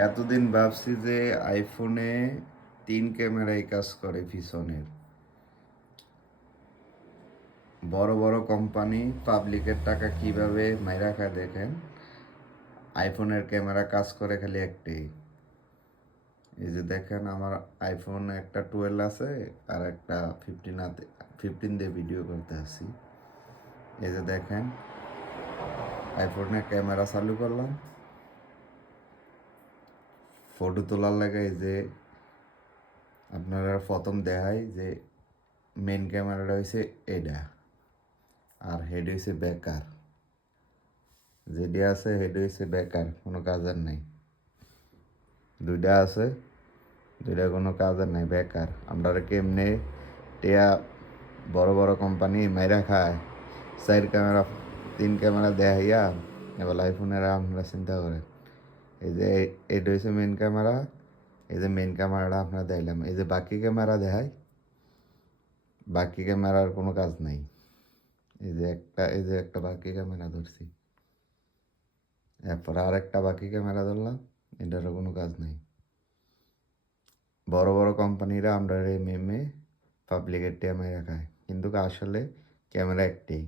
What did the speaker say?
এতদিন ভাবছি যে আইফোনে 3 ক্যামেরাই কাজ করে পিছনের। বড় বড় কোম্পানি পাবলিকের টাকা কিভাবে মাইরা খায় দেখেন। আইফোনের ক্যামেরা কাজ করে খালি একটাই। এই যে দেখেন আমার আইফোন একটা 12 আছে আর একটা 15 দিয়ে ভিডিও করতে আসি। এই যে দেখেন আইফোনের ক্যামেরা চালু করলাম, ফটো তোলার লাগে। এই যে আপনারা প্রথম দেখাই যে মেন ক্যামেরাটা হয়েছে এটা, আর হেড হয়েছে বেকার। যেটা আছে হেড হয়েছে বেকার, কোনো কাজের নাই। দুইটা আছে, দুইটা কোনো কাজের নাই, বেকার। আমরা কেমনে টিয়া বড় বড় কোম্পানি মাইরা খায় 4 ক্যামেরা 3 ক্যামেরা দেখাইয়া, এবার আইফোনের আপনারা চিন্তা করেন। এই যে এটা হয়েছে মেন ক্যামেরা, এই যে মেন ক্যামেরাটা আপনারা দেখলাম। এই যে বাকি ক্যামেরা দেখাই, বাকি ক্যামেরার কোনো কাজ নাই। এই যে একটা বাকি ক্যামেরা ধরছি, এরপর আর একটা বাকি ক্যামেরা ধরলাম, এটারও কোনো কাজ নাই। বড় বড় কোম্পানিরা আমরা এই মেমে পাবলিকের টেমে রাখায়, কিন্তু আসলে ক্যামেরা একটাই।